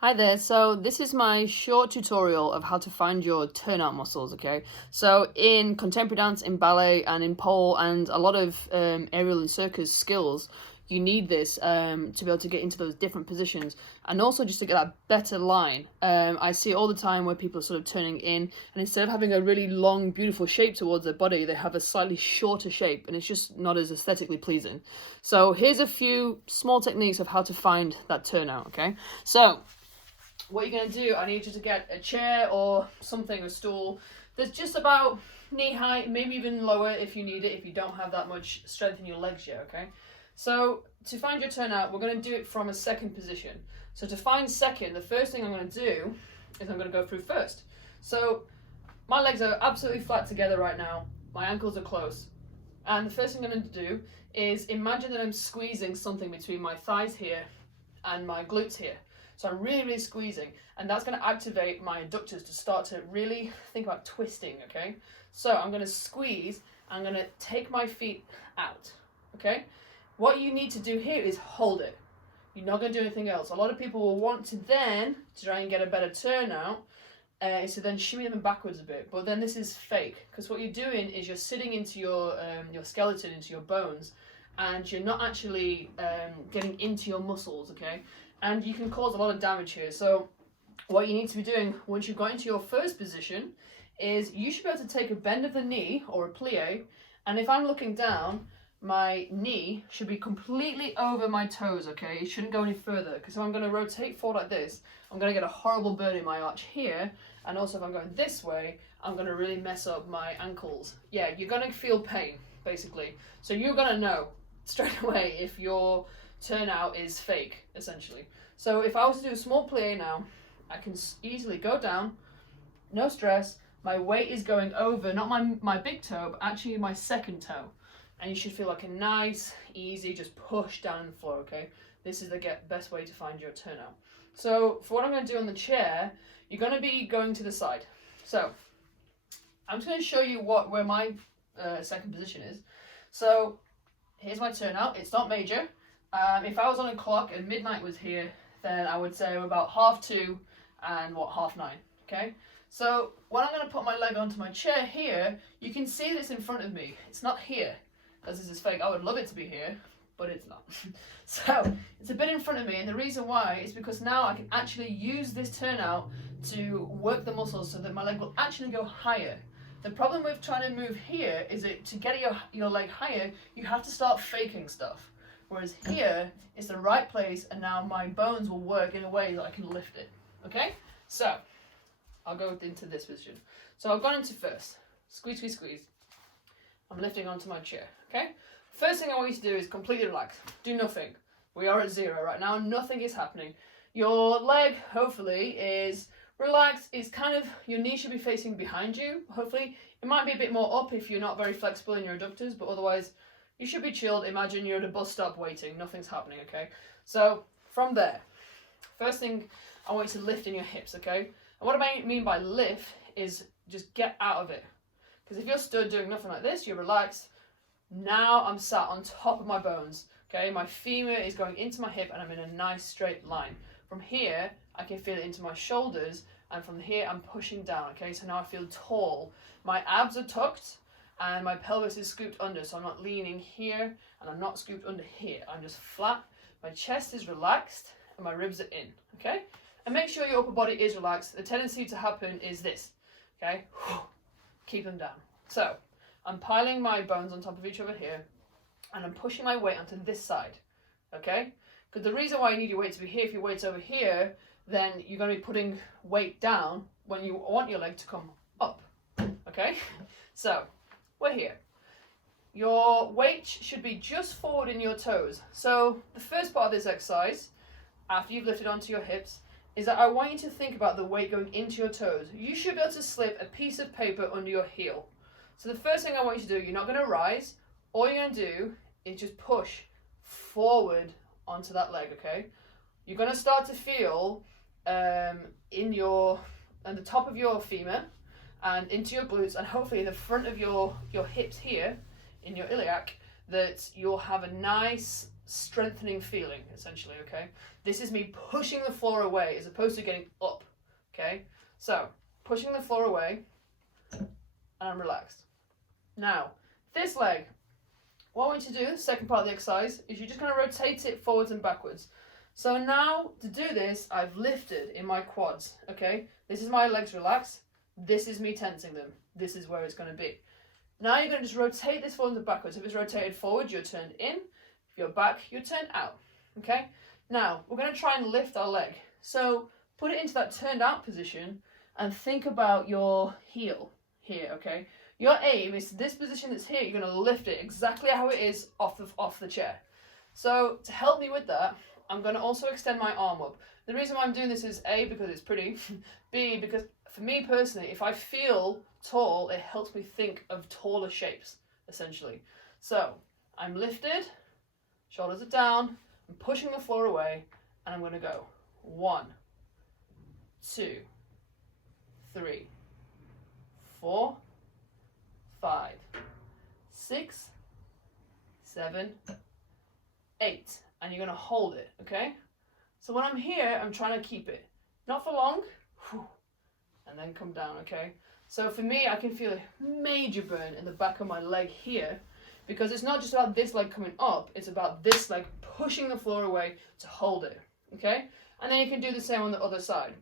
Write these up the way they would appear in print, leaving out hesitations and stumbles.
Hi there, so this is my short tutorial of how to find your turnout muscles, okay? So in contemporary dance, in ballet, and in pole, and a lot of aerial and circus skills, you need this to be able to get into those different positions, and also just to get that better line. I see it all the time where people are sort of turning in, and instead of having a really long, beautiful shape towards their body, they have a slightly shorter shape, and it's just not as aesthetically pleasing. So here's a few small techniques of how to find that turnout, okay? So what you're going to do, I need you to get a chair or something, a stool that's just about knee height, maybe even lower if you need it, if you don't have that much strength in your legs yet, okay? So to find your turnout, we're going to do it from a second position. So to find second, the first thing I'm going to do is I'm going to go through first. So my legs are absolutely flat together right now, my ankles are close, and the first thing I'm going to do is imagine that I'm squeezing something between my thighs here and my glutes here. So I'm really, really squeezing, and that's going to activate my adductors to start to really think about twisting, okay? So I'm going to squeeze, I'm going to take my feet out, okay? What you need to do here is hold it. You're not going to do anything else. A lot of people will want to then, to try and get a better turnout, is to then shimmy them backwards a bit, but then this is fake, because what you're doing is you're sitting into your skeleton, into your bones, and you're not actually getting into your muscles, okay? And you can cause a lot of damage here. So what you need to be doing once you've got into your first position is you should be able to take a bend of the knee or a plie, and if I'm looking down, my knee should be completely over my toes, okay? It shouldn't go any further, because if I'm going to rotate forward like this, I'm going to get a horrible burn in my arch here, and also if I'm going this way, I'm going to really mess up my ankles. Yeah, you're going to feel pain, basically. So you're going to know straight away if your turnout is fake, essentially. So if I was to do a small plie now, I can easily go down, no stress. My weight is going over, not my big toe, but actually my second toe. And you should feel like a nice, easy, just push down the floor, okay? This is the best way to find your turnout. So for what I'm going to do on the chair, you're going to be going to the side. So I'm just going to show you where my second position is. So here's my turnout. It's not major. If I was on a clock and midnight was here, then I would say we're about 2:30 and 9:30, okay? So when I'm going to put my leg onto my chair here, you can see this in front of me. It's not here, because this is fake. I would love it to be here, but it's not. So it's a bit in front of me, and the reason why is because now I can actually use this turnout to work the muscles so that my leg will actually go higher. The problem with trying to move here is that to get your leg higher, you have to start faking stuff. Whereas here is the right place, and now my bones will work in a way that I can lift it. Okay? So I'll go into this position. So I've gone into first. Squeeze, squeeze, squeeze. I'm lifting onto my chair. Okay? First thing I want you to do is completely relax. Do nothing. We are at 0 right now. Nothing is happening. Your leg, hopefully, is relaxed. It's kind of, your knee should be facing behind you. Hopefully, it might be a bit more up if you're not very flexible in your adductors, but otherwise, you should be chilled. Imagine you're at a bus stop waiting. Nothing's happening, okay? So, from there, first thing I want you to lift in your hips, okay? And what I mean by lift is just get out of it. Because if you're stood doing nothing like this, you're relaxed. Now I'm sat on top of my bones, okay? My femur is going into my hip and I'm in a nice straight line. From here, I can feel it into my shoulders, and from here, I'm pushing down, okay? So now I feel tall. My abs are tucked, and my pelvis is scooped under, so I'm not leaning here, and I'm not scooped under here. I'm just flat, my chest is relaxed, and my ribs are in, okay? And make sure your upper body is relaxed. The tendency to happen is this, okay? Keep them down. So, I'm piling my bones on top of each other here, and I'm pushing my weight onto this side, okay? Because the reason why you need your weight to be here, if your weight's over here, then you're going to be putting weight down when you want your leg to come up, okay? So, we're here. Your weight should be just forward in your toes. So the first part of this exercise, after you've lifted onto your hips, is that I want you to think about the weight going into your toes. You should be able to slip a piece of paper under your heel. So the first thing I want you to do, you're not going to rise. All you're going to do is just push forward onto that leg, okay? You're going to start to feel on the top of your femur, and into your glutes, and hopefully in the front of your hips here, in your iliac, that you'll have a nice strengthening feeling, essentially, okay? This is me pushing the floor away as opposed to getting up, okay? So, pushing the floor away, and I'm relaxed. Now, this leg, what I want you to do, the second part of the exercise, is you're just going to rotate it forwards and backwards. So now, to do this, I've lifted in my quads, okay? This is my legs relaxed. This is me tensing them. This is where it's going to be. Now you're going to just rotate this forwards and backwards. If it's rotated forward, you're turned in. If you're back, you're turned out, okay? Now, we're going to try and lift our leg. So put it into that turned out position and think about your heel here, okay? Your aim is this position that's here. You're going to lift it exactly how it is off the chair. So to help me with that, I'm going to also extend my arm up. The reason why I'm doing this is A, because it's pretty, B, because for me personally, if I feel tall, it helps me think of taller shapes, essentially. So I'm lifted, shoulders are down, I'm pushing the floor away, and I'm going to go 1, 2, 3, 4, 5, 6, 7, 8, and you're going to hold it, okay? So when I'm here, I'm trying to keep it, not for long, and then come down, okay? So for me, I can feel a major burn in the back of my leg here, because it's not just about this leg coming up, it's about this leg pushing the floor away to hold it, okay? And then you can do the same on the other side.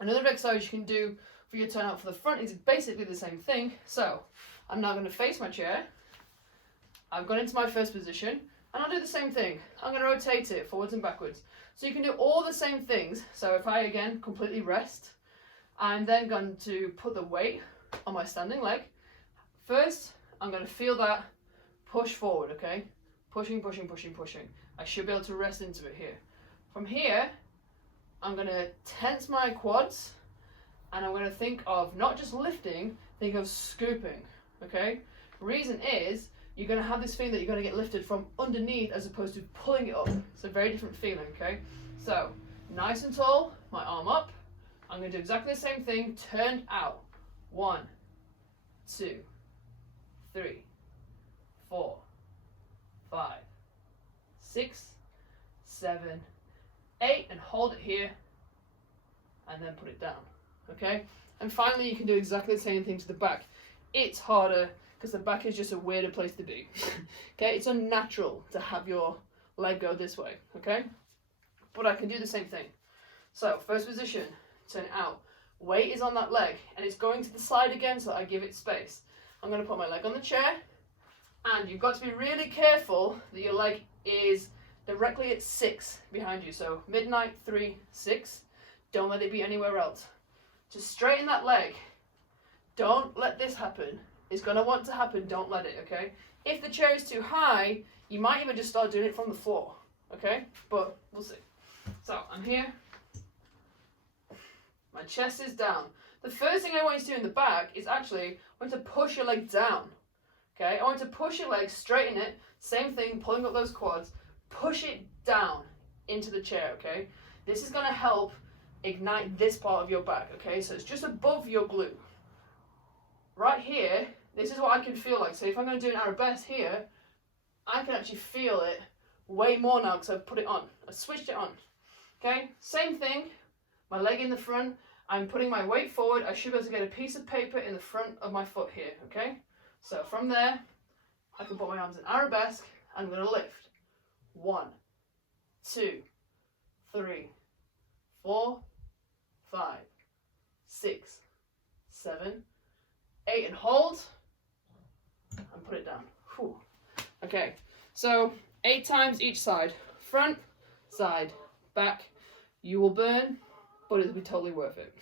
Another exercise you can do for your turn out for the front is basically the same thing. So I'm now going to face my chair. I've gone into my first position, and I'll do the same thing. I'm going to rotate it forwards and backwards. So you can do all the same things. So if I, again, completely rest, I'm then going to put the weight on my standing leg. First, I'm going to feel that push forward, okay? Pushing, pushing, pushing, pushing. I should be able to rest into it here. From here, I'm going to tense my quads, and I'm going to think of not just lifting, think of scooping, okay? Reason is, you're going to have this feeling that you're going to get lifted from underneath as opposed to pulling it up. It's a very different feeling, okay? So, nice and tall, my arm up. I'm going to do exactly the same thing, turned out. 1, 2, 3, 4, 5, 6, 7, 8, and hold it here, and then put it down, okay? And finally, you can do exactly the same thing to the back. It's harder, because the back is just a weirder place to be, okay? It's unnatural to have your leg go this way, okay? But I can do the same thing. So, first position, turn it out. Weight is on that leg, and it's going to the side again, so I give it space. I'm going to put my leg on the chair, and you've got to be really careful that your leg is directly at 6 behind you. So, midnight, 3, 6. Don't let it be anywhere else. Just straighten that leg. Don't let this happen. It's going to want to happen, don't let it, okay? If the chair is too high, you might even just start doing it from the floor, okay? But we'll see. So, I'm here. My chest is down. The first thing I want you to do in the back is actually, I want to push your leg down, okay? I want to push your leg, straighten it, same thing, pulling up those quads, push it down into the chair, okay? This is going to help ignite this part of your back, okay? So it's just above your glute. Right here, this is what I can feel like. So if I'm going to do an arabesque here, I can actually feel it way more now because I've put it on. I've switched it on. Okay, same thing. My leg in the front. I'm putting my weight forward. I should be able to get a piece of paper in the front of my foot here. Okay, so from there, I can put my arms in arabesque. I'm going to lift. 1, 2, 3, 4, 5, 6, 7, 8, and hold, and put it down. Whew. Okay, so 8 times each side. Front, side, back. You will burn, but it'll be totally worth it.